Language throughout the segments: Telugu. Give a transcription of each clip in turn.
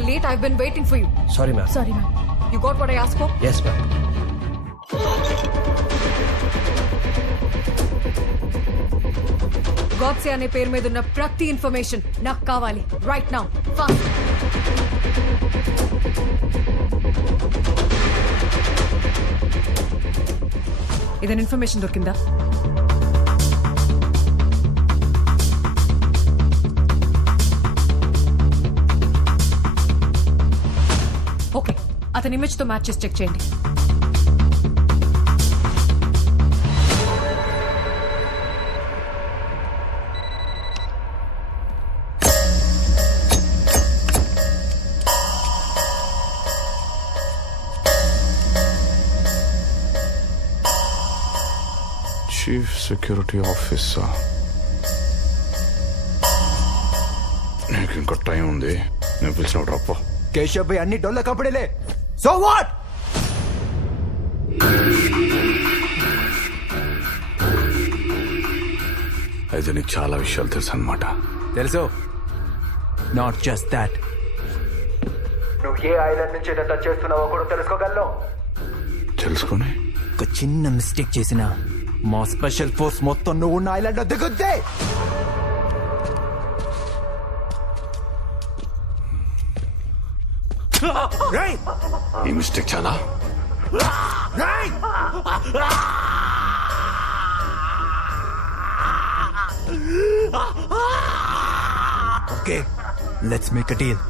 you're late. I've been waiting for you. Sorry, ma'am. Sorry, ma'am. You got what I asked for? Yes, ma'am. Godse అనే పేరు మీద ఉన్న ప్రతి ఇన్ఫర్మేషన్ నాకు కావాలి. Right now. ఫాస్ట్. ఏదైనా ఇన్ఫర్మేషన్ దొరికిందా? ఓకే, అతని ఇమేజ్ తో మ్యాచ్ చేసి చెక్ చేయండి. Chief security officer. నీకు ఇంకా టైం ఉంది. నేను పిలిచినప్పుడు రప్ప. కేశవ్ భాయ్ అన్ని డొల్ల కపడేలే. So what? అయితే నీకు చాలా విషయాలు తెలుసు అన్నమాట. తెలుసు. నాట్ జస్ట్ దాట్, నువ్వు ఏ ఐలాండ్ నుంచి ఎంత చేస్తున్నావో కూడా తెలుసుకోగలను. తెలుసుకొని ఒక చిన్న మిస్టేక్ చేసినా మా స్పెషల్ ఫోర్స్ మొత్తం నువ్వు ఉన్న ఐలాండ్ దిగుద్దే. ఈ మిస్టేక్ చాలా. Okay, let's make a deal.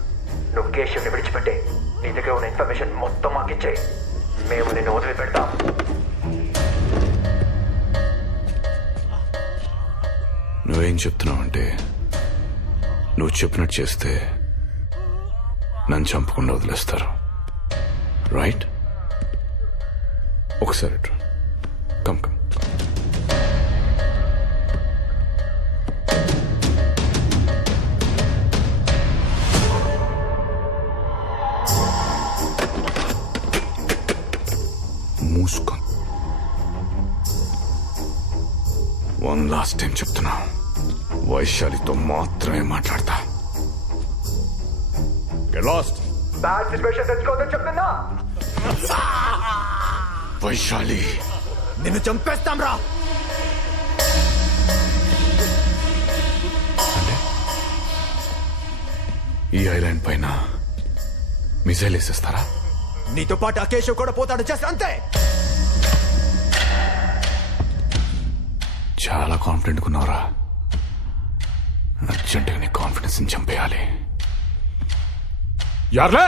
నువ్వు కేశవ్ని విడిచిపెట్టే, నీ దగ్గర ఉన్న ఇన్ఫర్మేషన్ మొత్తం మాకిచ్చే, మేము నిన్ను వదిలిపెడతాం. నువ్వేం చెప్తున్నావంటే నువ్వు చెప్పినట్టు చేస్తే నన్ను చంపకుండా వదిలేస్తారు, రైట్? ఒకసారి కమ్ కమ్. మూసుకొని వన్ లాస్ట్ టైం చెప్తున్నా, వైశాలితో మాత్రమే మాట్లాడతా. Get lost. బ్యాడ్ సిచ్యువేషన్ తెచ్చుకోవద్దని చెప్తున్నా. వైశాలి, నిన్ను చంపేస్తాం రా. అంటే ఈ ఐలాండ్ పైన మిసైల్ వేసేస్తారా? నీతో పాటు ఆ కేశవ్ కూడా పోతాడు, చేస్తా అంతే. చాలా కాన్ఫిడెంట్ ఉన్నావురా. అర్జెంటుగా నీ కాన్ఫిడెన్స్ ని చంపేయాలి. యార్లే,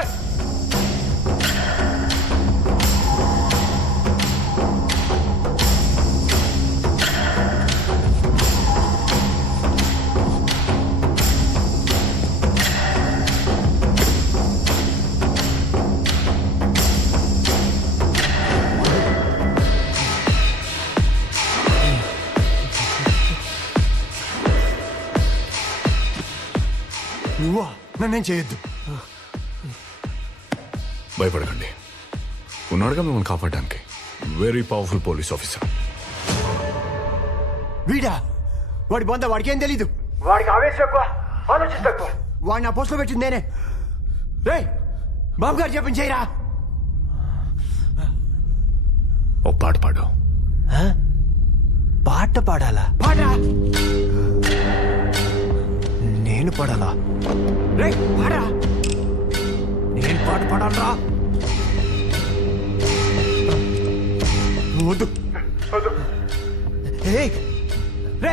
నువ్వా? నన్నేం చేయొద్దు. భయపడకండి, ఉన్నాడుగా మిమ్మల్ని కాపాడడానికి. Very powerful police officer. వీడా? వాడి బొంద వాడికేం తెలీదు. వాడికి ఆవేశం ఎక్కువ, ఆలోచిస్తా ఎక్కువ. వాడిని ఆ పోస్టులో పెట్టింది నేనే. రే బాబు గారు చెప్పింది చేయరా. ఓ పాట పాడు. పాట పాడాలా? పాడరా. నేను పాడాలా? రే పాడరా. నేను పాట పాడాలరా? వద్దు వద్దు. రే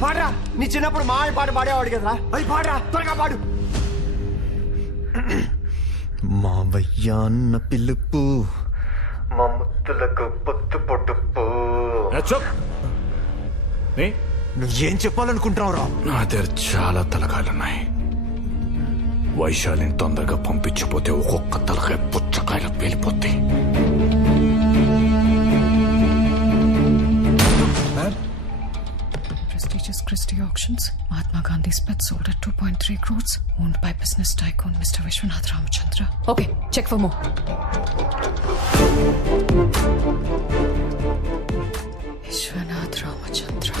పాడరా. నీ చిన్నప్పుడు మా పాట పాడేవాడు కదరా, అది పాడరా, త్వరగా పాడు. మావయ్య అన్న పిలుపు, మా ముత్తులకు పొత్తు పొడుపు. నువ్వేం చెప్పాలనుకుంటున్నావు రా? నా దగ్గర చాలా తలకాయలున్నాయి. వైశాలిని తొందరగా పంపించకపోతే ఒక్కొక్క తలకాయ పుచ్చకాయలు పేలిపోద్ది. Prestigious Christie Auctions. Mahatma Gandhi's pet sold at 2.3 crores. Owned by business tycoon Mr. Vishwanath Ramachandra. Okay, check for more. Vishwanath Ramachandra.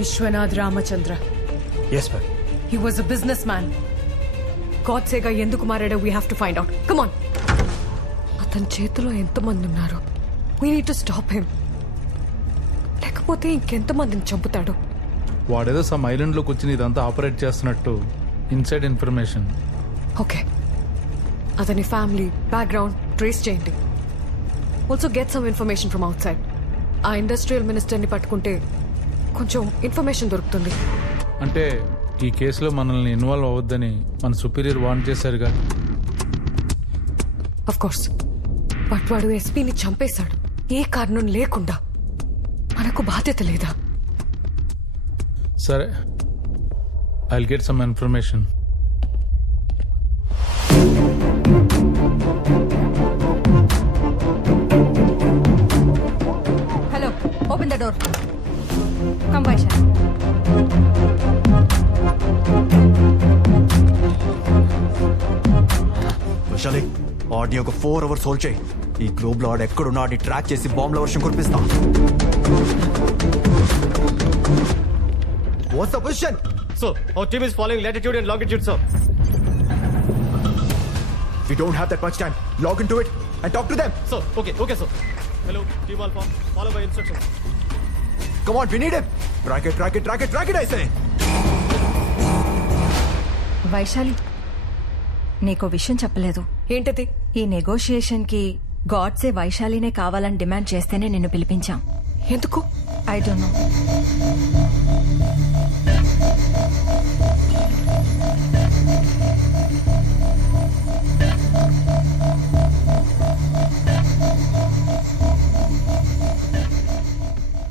Vishwanath Ramachandra. Yes ma'am. He was a businessman. గాడ్సేగా ఎందుకు మారాడో we have to find out. Come on. అతని చేతిలో ఎంతమంది ఉన్నారు? We need to stop him. లేకపోతే ఇంకెంతమందిని చంపుతాడు? వాడేదో సమ్ ఐలాండ్లోకి వచ్చి ఇదంతా ఆపరేట్ చేస్తున్నట్టు ఇన్సైడ్ ఇన్ఫర్మేషన్. ఓకే, అతని ఫ్యామిలీ బ్యాక్గ్రౌండ్ ట్రేస్ చేయండి. Also get some information from out side. ఆ ఇండస్ట్రియల్ మినిస్టర్ని పట్టుకుంటే కొంచెం ఇన్ఫర్మేషన్ దొరుకుతుంది. అంటే ఈ కేసులో మనల్ని ఇన్వాల్వ్ అవ్వద్దని మన సుపీరియర్ వార్న్ చేశారుగా. అఫ్ కోర్స్, బట్ వాడు ఎస్పీని చంపేశాడు ఏ కారణం లేకుండా. మనకు బాధ్యత లేదా? సరే, I'll get some information. Hello, open the door. Come by Shah. Vaishali, ఆడిని ఒక 4 hours హోల్డ్ చేయి. ఈ గ్లోబ్ లో ఆడు ఎక్కడున్నా ఆడిని ట్రాక్ చేసి బాంబ్ల వర్షం కురిపిస్తా. What's the position? So, our team is following latitude and longitude, sir. We don't have that much time. Log into it and talk to them. Sir, okay, sir. Hello, Team Alpha. Follow my instructions. Come on, we need him. Track it, I say. Vaishali, నీకో విషయం చెప్పలేదు. ఏంటది? ఈ నెగోషియేషన్ కి గాడ్సే వైశాలినే కావాలని డిమాండ్ చేస్తేనే నిన్ను పిలిపించాం. ఎందుకు? I don't know.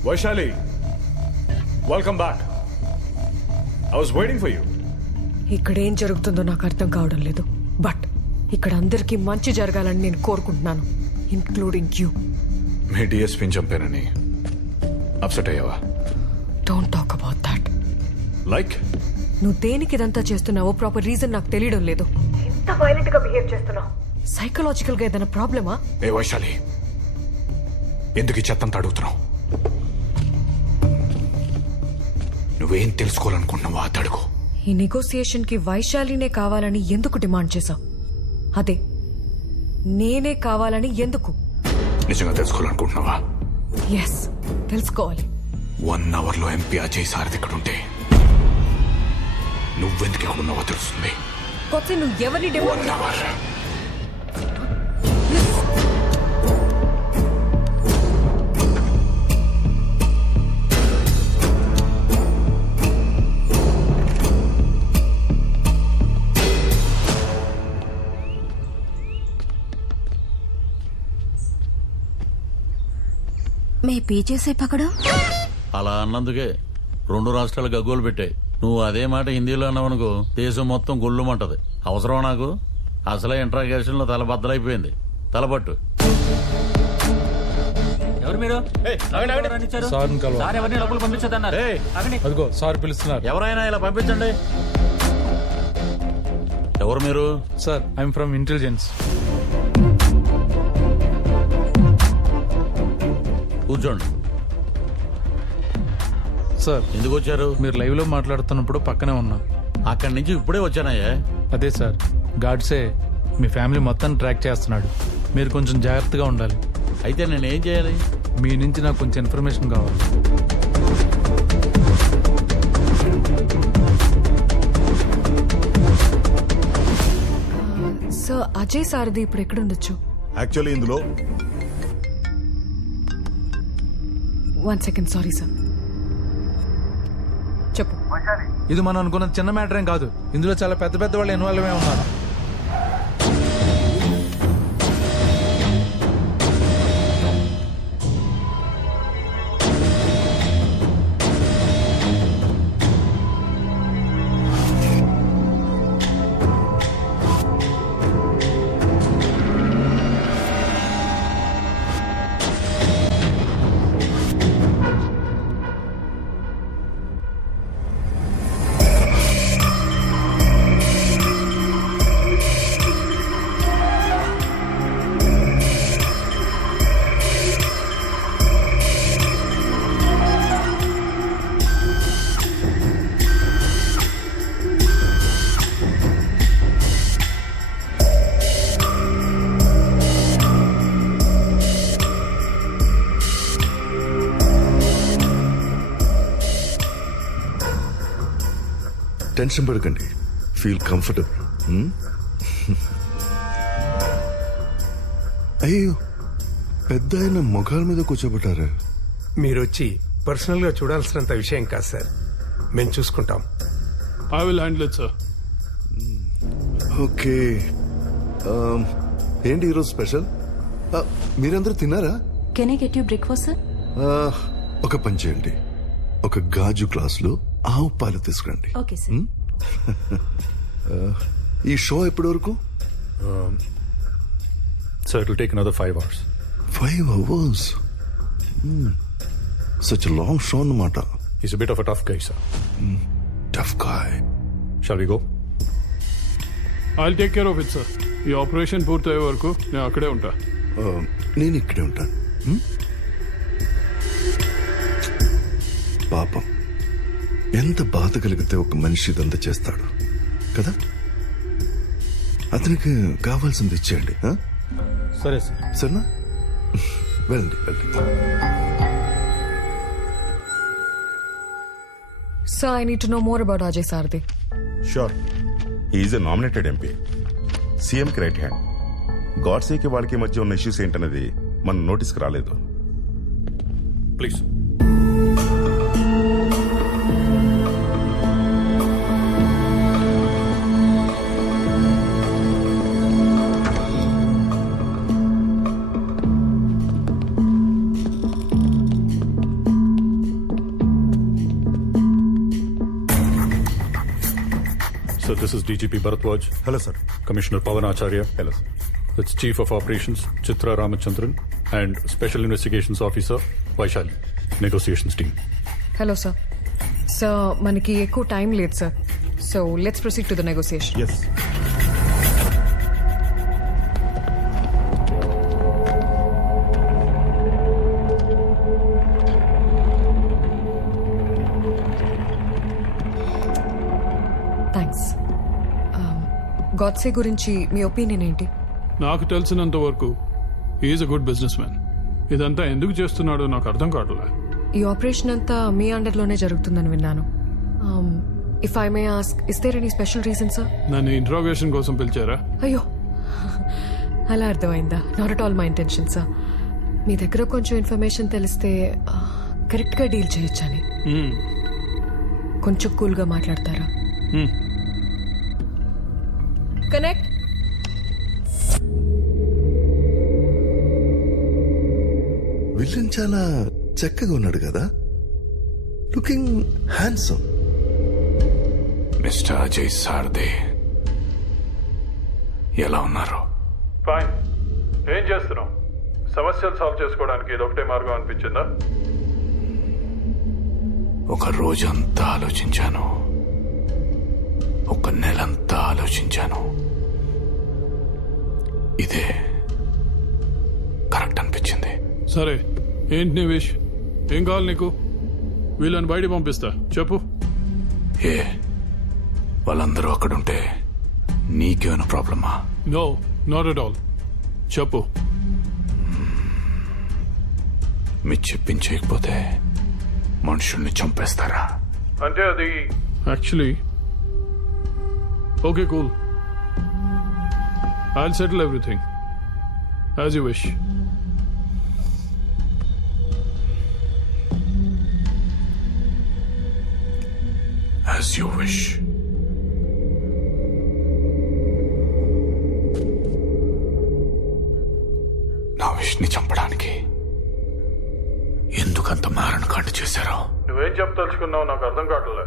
Vaishali, welcome back. I was waiting for you. ఇక్కడ ఏం జరుగుతుందో నాకు అర్థం కావడం లేదు. బట్ ఇక్కడ అందరికీ మంచి జరగాలని నేను కోరుకుంటున్నాను, ఇంక్లూడింగ్ యూ. మీ డిఎస్పీని చంపానని అప్సెట్ అయ్యావా? Don't talk about that. Like నువ్వు దేనికి ఇదంతా చేస్తున్నావో ప్రాపర్ రీజన్ నాకు తెలియడం లేదు. ఎంత వైలెంట్ గా బిహేవ్ చేస్తున్నావు? సైకలాజికల్ గా ఏదైనా ప్రాబ్లమా? ఏ వైశాలి, ఎందుకు ఈ చెత్తంతా అడుగుతున్నావు? నువ్వేం తెలుసుకోవాలనుకుంటున్నావో అది అడుగు. ఈ నెగోసియేషన్ కి వైశాలినే కావాలని ఎందుకు డిమాండ్ చేశావు? అదే, నేనే కావాలని ఎందుకు? నిజంగా తెలుసుకోవాలనుకుంటున్నావా? ఎస్, తెలుసుకోవాలి. 1 hourలో ఎంపీ అజయ్ సారథి ఇక్కడ ఉంటే నువ్వెందుకు ఇక్కడ ఉన్నావో తెలుస్తుంది. కొత్త నువ్వు ఎవరిని డిమాండ్? 1 hour. మే పీछे से पकड़ो. అలా అన్నందుకే 2 రాష్ట్రాలు గగ్గోలు పెట్టాయి. నువ్వు అదే మాట హిందీలో అన్నావనుకో దేశం మొత్తం గొల్లుమంటది. అవసరం నాకు? అసలే ఇంట్రాగేషన్ లో తల బద్దలైపోయింది. తలపట్టు. ఎవరు మీరు? సార్ని కలవాలి. సార్ ఎవరిని డబ్బులు పంపించదన్నారు. ఏయ్, అదిగో సార్ పిలుస్తున్నారు. ఎవరైనా ఇలా పంపించండి. ఎవరు మీరు? Sir, I'm from intelligence. కూర్చోండి. సార్, ఎందుకు వచ్చారు? మీరు లైవ్ లో మాట్లాడుతున్నప్పుడు పక్కనే ఉన్నా. అక్కడి నుంచి ఇప్పుడే వచ్చానయ్యా. అదే సార్, గాడ్సే మీ ఫ్యామిలీ మొత్తం ట్రాక్ చేస్తున్నాడు. మీరు కొంచెం జాగ్రత్తగా ఉండాలి. అయితే నేనేం చేయాలి? మీ నుంచి నాకు కొంచెం ఇన్ఫర్మేషన్ కావాలి. సార్, అజయ్ సారథి ఇప్పుడు ఎక్కడ ఉండొచ్చు? యాక్చువల్లీ ఇందులో 1 second, సారీ సార్. చెప్పు. ఇది మనం అనుకున్న చిన్న మ్యాటర్ ఏం కాదు. ఇందులో చాలా పెద్ద పెద్ద వాళ్ళు ఇన్వాల్వ్ అయి ఉన్నారు. టెన్షన్ పడకండి, ఫీల్ కంఫర్టబుల్. అయ్యో, పెద్ద ఆయన మొఖాల మీద కూర్చోబెట్టారా? మీరు వచ్చి పర్సనల్ గా చూడాల్సినంత విషయం కాదు సార్, మేము చూసుకుంటాం. I will handle it sir. Okay. ఏంటి ఈరోజు స్పెషల్? మీరందరూ తిన్నారా? Can I get you breakfast sir? ఒక పని చేయండి, ఒక గాజు గ్లాసులో ఆవు పాలు తీసుకురండి. Okay sir. ఈ షో ఎప్పటి వరకు? Sir, it will take another 5 hours. 5 hours? Such a long show అన్నమాట. He's a bit of a tough guy, sir. Tough guy. Shall we go? I'll take care of it sir. ఈ ఆపరేషన్ పూర్తయ్యే వరకు నేను అక్కడే ఉంటా. నేను ఇక్కడే ఉంటాను. పాపం, ఎంత బాధ కలిగితే ఒక మనిషి ఇదంతా చేస్తాడు కదా. అతనికి కావాల్సింది ఇచ్చేయండి. సరే సార్. సరేనా? వెళ్ళండి వెళ్ళండి. Sir, I need to know more about Ajay Sardi. Sure. He is a nominated MP. CM కి రైట్ హ్యాండ్. గాడ్సేకి వాళ్ళకి మధ్య ఉన్న ఇష్యూస్ ఏంటనేది మన నోటీస్కి రాలేదు. Please. So this is DGP Bharatwaj. Hello sir. Commissioner Pawan Acharya. Hello sir. That's Chief of Operations Chitra Ramachandran and Special Investigations Officer Vaishali. Negotiations team. Hello, sir. Sir, మనకి ఎక్కువ టైం లేదు sir. So let's proceed to the negotiation. Yes. Thanks. Godse గురించి మీ ఒపీనియన్ ఏంటి? నాకు తెలిసినంత వరకు is a good businessman. ఇదంతా ఎందుకు చేస్తున్నాడో నాకు అర్థం కావట్లే. ఈ ఆపరేషన్ అంతా మీ అండర్లోనే జరుగుతుందని విన్నాను. If I may ask, is there any special reason sir? నన్ను ఇంట్రాగేషన్ కోసం పిలిచారా? అయ్యో, అలా అర్థమైందా? Not at all my intention sir. మీ దగ్గర కొంచెం ఇన్ఫర్మేషన్ తెలిస్తే కరెక్ట్గా డీల్ చేయొచ్చని. కొంచెం కూల్గా మాట్లాడతారా? కనెక్ట్. విలన్ చాలా చక్కగా ఉన్నాడు కదా, లుకింగ్ హ్యాండ్సమ్. మిస్టర్ అజయ్ సార్దే, ఎలా ఉన్నారు? ఫైన్. ఏం చేస్తున్నావు? సమస్యలు సాల్వ్ చేసుకోవడానికి ఇదొకటే మార్గం అనిపించిందా? ఒక రోజంతా ఆలోచించాను, ఒక నెలంతా ఆలోచించాను. ఇదే కరెక్ట్ అనిపించింది. సరే, ఏంటి నీ విష్? ఏం కావాలి నీకు? వీళ్ళని బయట పంపిస్తా, చెప్పు. ఏ, వాళ్ళందరూ అక్కడుంటే నీకేమైనా ప్రాబ్లమా? No, not at all. చెప్పు. మీరు చెప్పించకపోతే మనుషుల్ని చంపేస్తారా? అంటే అది actually okay, cool. I'll settle everything as you wish. As you wish. నా విష్ ని చంపడానికి ఎందుకంత మారణకాండ చేశారో? నువ్వేం చెప్పదలుచుకున్నావు నాకు అర్థం కావట్లే.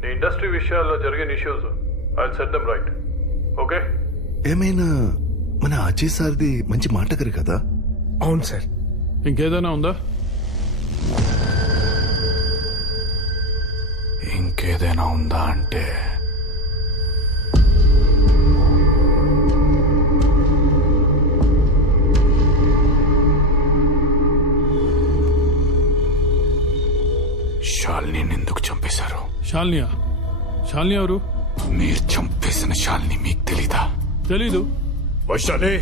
నీ ఇండస్ట్రీ విషయాల్లో జరిగిన issues I'll set them right. Okay? ఏమైనా మన అజయ్ సార్ది మంచి మాటగారు కదా? అవును సార్. ఇంకేదైనా ఉందా? ఇంకేదైనా ఉందా అంటే శాలిని ఎందుకు చంపేశారు? శాలినియా? శాలిని ఎవరు? మీరు చంపేసిన శాలిని మీకు తెలీదా? తెలీదు. వైశాలి,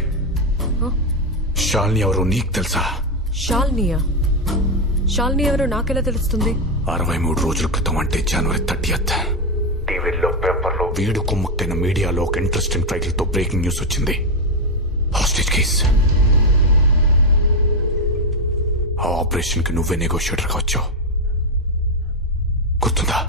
శాలిని ఎవరు నీకు తెలుసా? శాలినియా? శాలిని ఎవరో నాకెలా తెలుస్తుంది? 63 రోజుల క్రితం, అంటే జనవరి 30th టీవీల్లో పేపర్లో వీడు కుమ్మక్కైన మీడియాలో ఒక ఇంట్రెస్టింగ్ టైటిల్ తో బ్రేకింగ్ న్యూస్ వచ్చింది. Hostage case. ఆ ఆపరేషన్ కి నువ్వే నెగోషియేటర్ గా వచ్చావు, గుర్తుందా?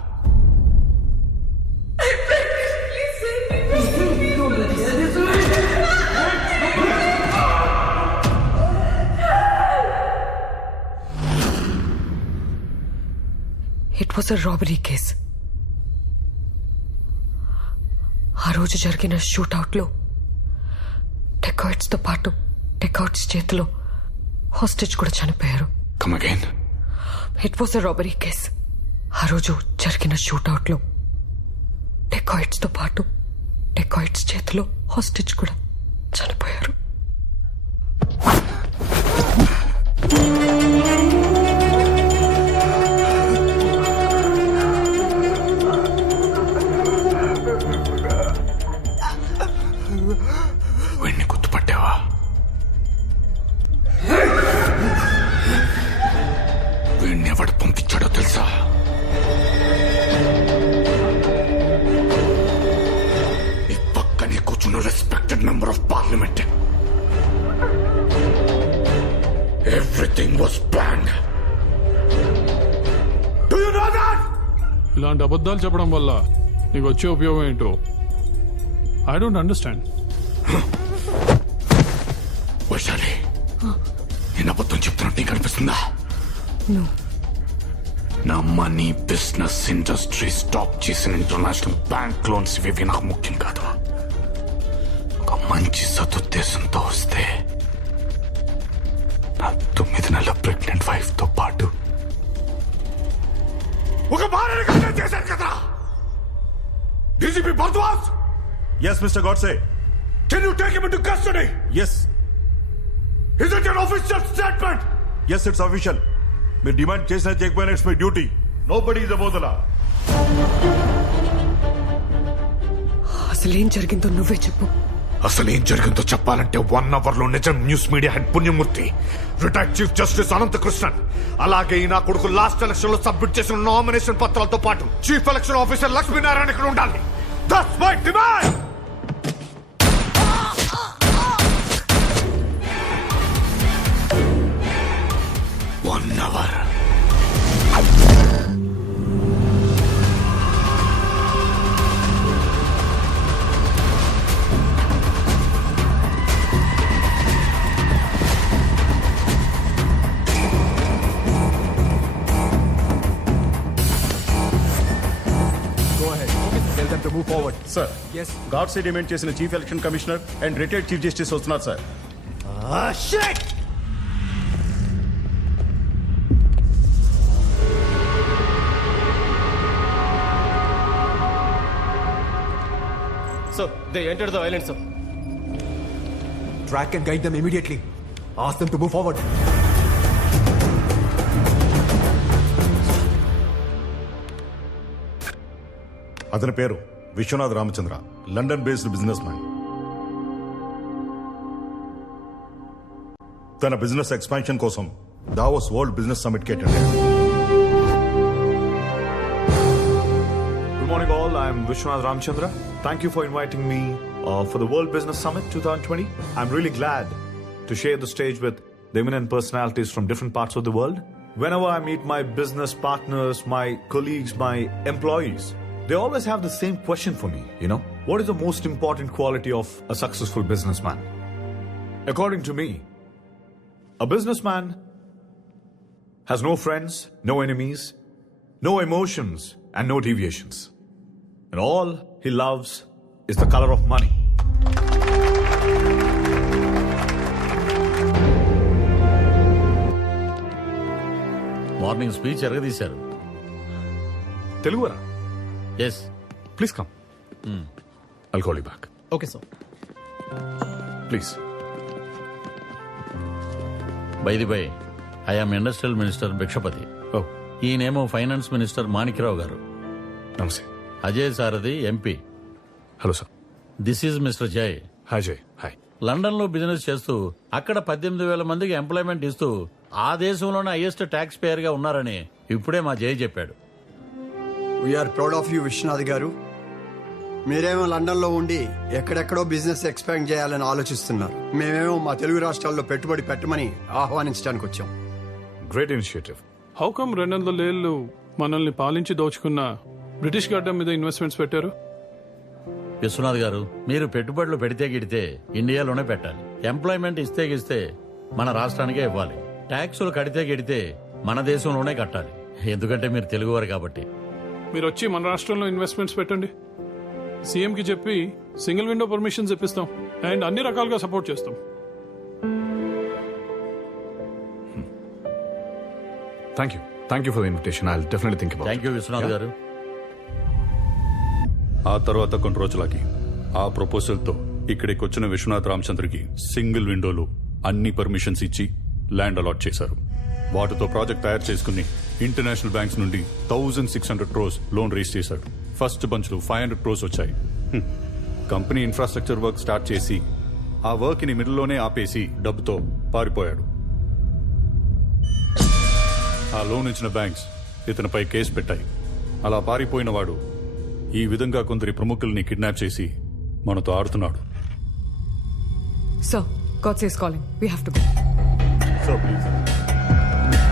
It was a robbery case. ఆ రోజు జరిగిన షూట్అవుట్ లో డెకాయిట్స్ తో పాటు డెకాయిట్స్ చేతిలో హాస్టేజ్ కూడా చనిపోయారు. Come again. It was a robbery case. ఆ రోజు జరిగిన షూట్అవుట్ లో డెకాయిట్స్ తో పాటు డెకాయిట్స్ చేతిలో హాస్టేజ్ కూడా చనిపోయారు. వీడిని గుర్తుపట్టావా? వీడిని ఎవడు పంపించాడో తెలుసా? ఈ పక్కనే కూర్చున్న respected member of parliament. Everything was planned. Do you know that? ఇలాంటి అబద్ధాలు చెప్పడం వల్ల నీకు వచ్చే ఉపయోగం ఏంటో ఐ డోంట్ అండర్స్టాండ్. వైశాలి, నేను అబద్ధం చెప్తున్నట్టు నీకు అనిపిస్తుందా? నా మనీ, బిజినెస్, ఇండస్ట్రీ స్టాప్ చేసిన ఇంటర్నేషనల్ బ్యాంక్ లోన్స్ ఇవి నాకు ముఖ్యం కాదు. ఒక మంచి సదుద్దేశంతో వస్తే నా 9 నెలల ప్రెగ్నెంట్ వైఫ్ తో పాటు ఒక భార్యని కన్నే చేశారు కదా DGP Bharadwaj. Yes, Mr. Godse. Can you take him into custody? Yes. Is it an official statement? Yes, it's official. మీరు డిమాండ్ చేసినా చేయకపోయినా it's my duty. Nobody is above the law. అసలేం జరిగిందో నువ్వే చెప్పు. అసలేం జరిగిందో చెప్పాలంటే 1 hour లో నిజం న్యూస్ మీడియా హెడ్ పుణ్యమూర్తి, రిటైర్డ్ చీఫ్ జస్టిస్ అనంతకృష్ణన్, అలాగే నా కొడుకు లాస్ట్ ఎలక్షన్ లో సబ్మిట్ చేసిన నామినేషన్ పత్రాలతో పాటు చీఫ్ ఎలక్షన్ ఆఫీసర్ లక్ష్మీనారాయణ ఇక్కడ ఉండాలి. That's my demand. 1 hour. Sir, Godse demand చేసిన chief election commissioner and retired chief justice వస్తున్నారు sir. So, they entered the island, sir. Track and guide them immediately. Ask them to move forward. అతని పేరు Vishwanath Ramachandra, London based businessman. తన బిజినెస్ ఎక్స్పాన్షన్ కోసం దావోస్ వరల్డ్ బిజినెస్ సమిట్ కి అటెండ్ అయ్యాడు. Good morning all, I am Vishwanath Ramchandra. Thank you for inviting me for the World Business Summit 2020. I'm really glad to share the stage with the eminent personalities from different parts of the world. Whenever I meet my business partners, my colleagues, my employees, they always have the same question for me, what is the most important quality of a successful businessman? According to me, a businessman has no friends, no enemies, no emotions, and no deviations. And all he loves is the color of money. Morning speech ఎరగదీశారు. తెలుగురా? Yes. Please come. I'll call you back. Okay, sir. Please. By the by, I'm industrial minister Bhikshapathi. Oh, ఈయనేమో finance minister Manikrao garu. namaste. Ajay Sarathi MP. Hello, sir. This is mister Jay. Hi, Jay. Hi. London లో బిజినెస్ చేస్తూ అక్కడ 18,000 మందికి ఎంప్లాయ్మెంట్ ఇస్తూ ఆ దేశంలోనే హైయెస్ట్ ట్యాక్స్ పేయర్ గా ఉన్నారని ఇప్పుడే మా జయ్ చెప్పాడు. We are proud of you, Vishwanath garu. మీరేమో లండన్ లో ఉండి ఎక్కడెక్కడో బిజినెస్ ఎక్స్పాండ్ చేయాలని ఆలోచిస్తున్నారు. మేమేమో మా తెలుగు రాష్ట్రాల్లో పెట్టుబడి పెట్టమని ఆహ్వానించడానికి వచ్చాం. Great initiative. హౌ కమ్ 200 ఏళ్ళు మనల్ని పాలించి దోచుకున్న బ్రిటిష్ గడ్డ మీద ఇన్వెస్ట్మెంట్స్ పెట్టారు? విశ్వనాథ్ గారు, మీరు పెట్టుబడులు పెడితే గిడితే ఇండియాలోనే పెట్టాలి. ఎంప్లాయ్మెంట్ ఇస్తే మన రాష్ట్రానికే ఇవ్వాలి. ట్యాక్సులు కడితే గిడితే మన దేశంలోనే కట్టాలి. ఎందుకంటే మీరు తెలుగువారు కాబట్టి. మీరు వచ్చి మన రాష్ట్రంలో ఇన్వెస్ట్మెంట్స్ పెట్టండి. సీఎం కి చెప్పి సింగిల్ విండో పర్మిషన్స్ ఇప్పిస్తాం అండ్ అన్ని రకాలుగా సపోర్ట్ చేస్తాం. Thank you for the invitation. I will definitely think about. Thank you Vishwanath garu. ఆ తర్వాత కొన్ని రోజులకి ఆ ప్రపోజల్తో ఇక్కడికి వచ్చిన విశ్వనాథ్ రామచంద్రకి సింగిల్ విండోలో అన్ని పర్మిషన్స్ ఇచ్చి ల్యాండ్ అలాట్ చేశారు. వాటితో ప్రాజెక్ట్ తయారు చేసుకుని ఇంటర్నేషనల్ బ్యాంక్స్ నుండి 1600 crores లోన్ రేస్ చేశాడు. ఫస్ట్ బంచ్ లో 500 crores వచ్చాయి. కంపెనీ ఇన్ఫ్రాస్ట్రక్చర్ వర్క్ స్టార్ట్ చేసి ఆ వర్క్ ని మిడిల్లోనే ఆపేసి డబ్బుతో పారిపోయాడు. ఆ లోన్ ఇచ్చిన బ్యాంక్స్ ఇతనిపై కేసు పెట్టాయి. అలా పారిపోయిన వాడు ఈ విధంగా కొందరి ప్రముఖుల్ని కిడ్నాప్ చేసి మనతో ఆడుతున్నాడు. Sir, God says calling. We have to go. So please.